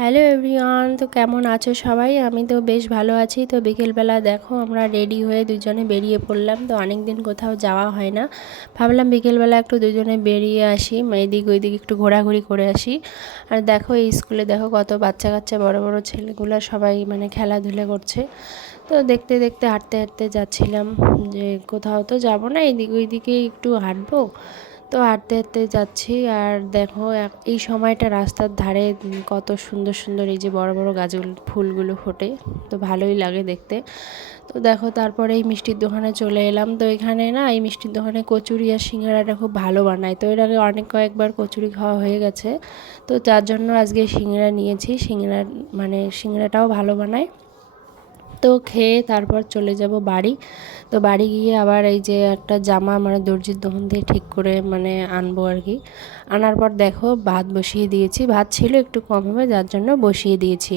Hello everyone, তো কেমন আছো সবাই? আমি তো বেশ ভালো আছি। তো বিকেলবেলা দেখো আমরা রেডি হয়ে দুজনে বেরিয়ে পড়লাম। তো অনেক দিন কোথাও যাওয়া হয় না, ভাবলাম বিকেলবেলা একটু দুজনে বেরিয়ে আসি, এদিক ওইদিক একটু ঘোরাঘুরি করে আসি। আর দেখো এই স্কুলে দেখো কত বাচ্চা কাচ্চা বড় বড় ছেলেগুলো সবাই খেলাধুলা করছে। তো দেখতে দেখতে হাঁটতে হাঁটতে যাচ্ছিলাম যে কোথাও তো যাব না, এইদিক ওইদিকেই একটু হাঁটবো। তো হাঁটতে হাঁটতে যাচ্ছি আর দেখো এই সময়টা রাস্তার ধারে কত সুন্দর সুন্দর এই যে বড় বড় গাছগুলো ফুলগুলো ফোটে, তো ভালোই লাগে দেখতে। তো দেখো তারপরে এই মিষ্টির দোকানে চলে এলাম। তো এখানে না এই মিষ্টির দোকানে কচুরি আর সিঙ্গাড়াটা খুব ভালো বানায়। তো এর আগে কয়েকবার কচুরি খাওয়া হয়ে গেছে, তো যার জন্য আজকে সিঙ্গাড়া নিয়েছি। সিঙ্গাড়াটাও ভালো বানায়। তো খেয়ে তারপর চলে যাব বাড়ি। তো বাড়ি গিয়ে আবার এই যে একটা জামা দর্জির দোকান থেকে ঠিক করে আনবো আর কি। আনার পর দেখো ভাত বসিয়ে দিয়েছি, ভাত ছিল একটু কম হবে যার জন্য বসিয়ে দিয়েছি।